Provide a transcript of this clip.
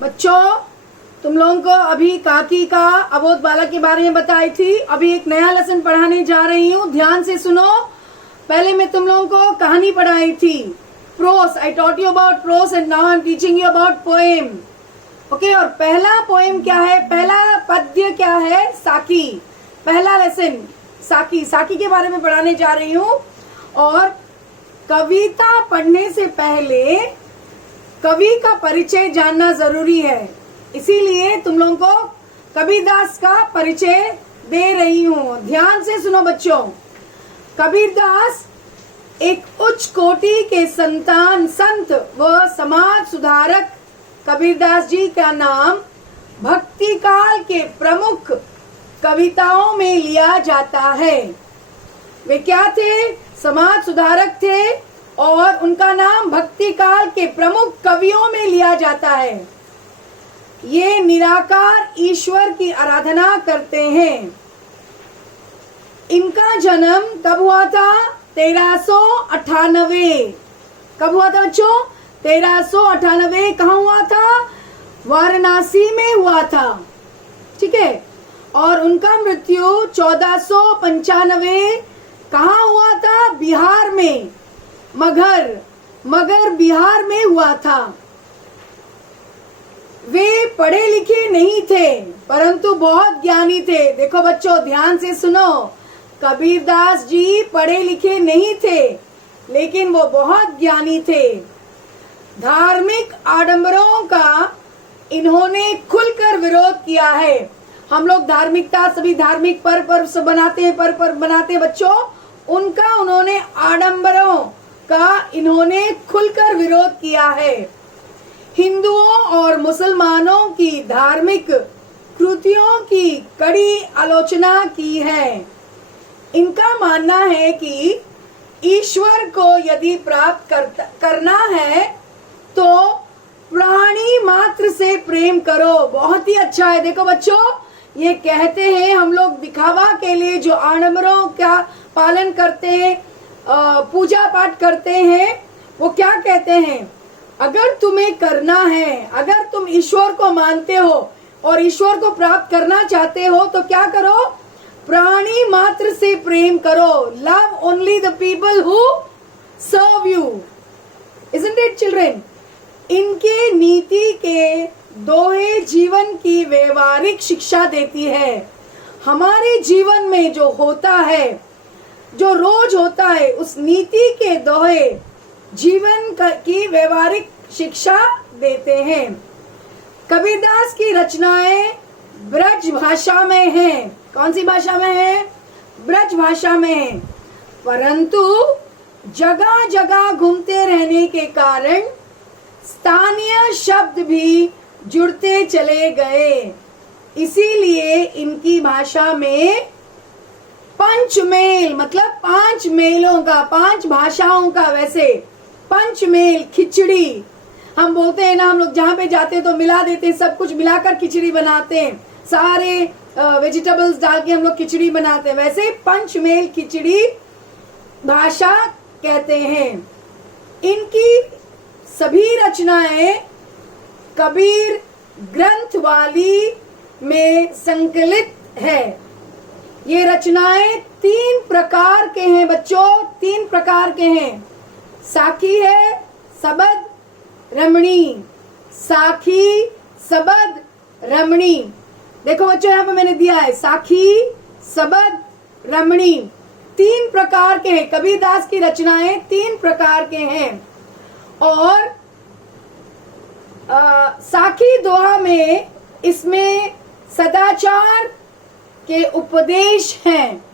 बच्चों, तुम लोगों को अभी काकी का अबोध बालक के बारे में बताई थी। अभी एक नया लेसन पढ़ाने जा रही हूँ, ध्यान से सुनो। पहले मैं तुम लोगों को कहानी पढ़ाई थी, pros. I taught you about pros and now I am teaching you about poem. Okay, और पहला पोएम क्या है, पहला पद्य क्या है, साकी। पहला लेसन साकी, साकी के बारे में पढ़ाने जा रही हूँ। और कविता पढ़ने से पहले कवि का परिचय जानना जरूरी है, इसीलिए तुम लोगों को कबीरदास का परिचय दे रही हूँ। ध्यान से सुनो बच्चों। कबीरदास एक उच्च कोटि के संत व समाज सुधारक कबीरदास जी का नाम भक्ति काल के प्रमुख कविताओं में लिया जाता है। वे क्या थे, समाज सुधारक थे और उनका नाम भक्ति काल के प्रमुख कवियों में लिया जाता है। ये निराकार ईश्वर की आराधना करते हैं। इनका जन्म कब हुआ था, 1398। कब हुआ था बच्चों, 1398। कहाँ हुआ था, वाराणसी में हुआ था। ठीक है, और उनका मृत्यु 1495 कहाँ हुआ था, बिहार में, मगर बिहार में हुआ था। वे पढ़े लिखे नहीं थे परंतु बहुत ज्ञानी थे। देखो बच्चों, ध्यान से सुनो। कबीरदास जी पढ़े लिखे नहीं थे लेकिन वो बहुत ज्ञानी थे। धार्मिक आडंबरों का इन्होंने खुलकर विरोध किया है। हम लोग धार्मिकता, सभी धार्मिक पर्व बनाते हैं बच्चों, उनका उन्होंने आडंबरों का इन्होंने खुलकर विरोध किया है। हिंदुओं और मुसलमानों की धार्मिक कृतियों की कड़ी आलोचना की है। इनका मानना है कि ईश्वर को यदि प्राप्त करना है तो प्राणी मात्र से प्रेम करो। बहुत ही अच्छा है। देखो बच्चों, ये कहते हैं हम लोग दिखावा के लिए जो आडंबरों का पालन करते हैं, पूजा पाठ करते हैं, वो क्या कहते हैं, अगर तुम्हें करना है, अगर तुम ईश्वर को मानते हो और ईश्वर को प्राप्त करना चाहते हो तो क्या करो, प्राणी मात्र से प्रेम करो। Love only the people who serve you. Isn't it children? इनके नीति के दोहे जीवन की व्यवहारिक शिक्षा देती है। हमारे जीवन में जो होता है, जो रोज होता है, उस नीति के दोहे जीवन की व्यवहारिक शिक्षा देते हैं। कबीरदास की रचनाएं ब्रज भाषा में हैं। कौन सी भाषा में है, ब्रज भाषा में है, परंतु जगह जगह घूमते रहने के कारण स्थानीय शब्द भी जुड़ते चले गए। इसीलिए इनकी भाषा में पंचमेल, मतलब 5 मेलों का, 5 भाषाओं का, वैसे पंचमेल, खिचड़ी हम बोलते हैं ना, हम लोग जहाँ पे जाते हैं तो मिला देते हैं, सब कुछ मिलाकर खिचड़ी बनाते हैं, सारे वेजिटेबल्स डाल के हम लोग खिचड़ी बनाते हैं, वैसे पंचमेल खिचड़ी भाषा कहते हैं। इनकी सभी रचनाएं कबीर ग्रंथवाली में संकलित है। ये रचनाएं 3 प्रकार के हैं बच्चों, 3 प्रकार के हैं। साखी है, सबद, रमणी। साखी, सबद, रमणी। देखो बच्चों, यहाँ पे मैंने दिया है साखी, सबद, रमणी। 3 प्रकार के हैं। कबीरदास की रचनाएं 3 प्रकार के हैं। और साखी दोहा में इसमें सदाचार के उपदेश हैं।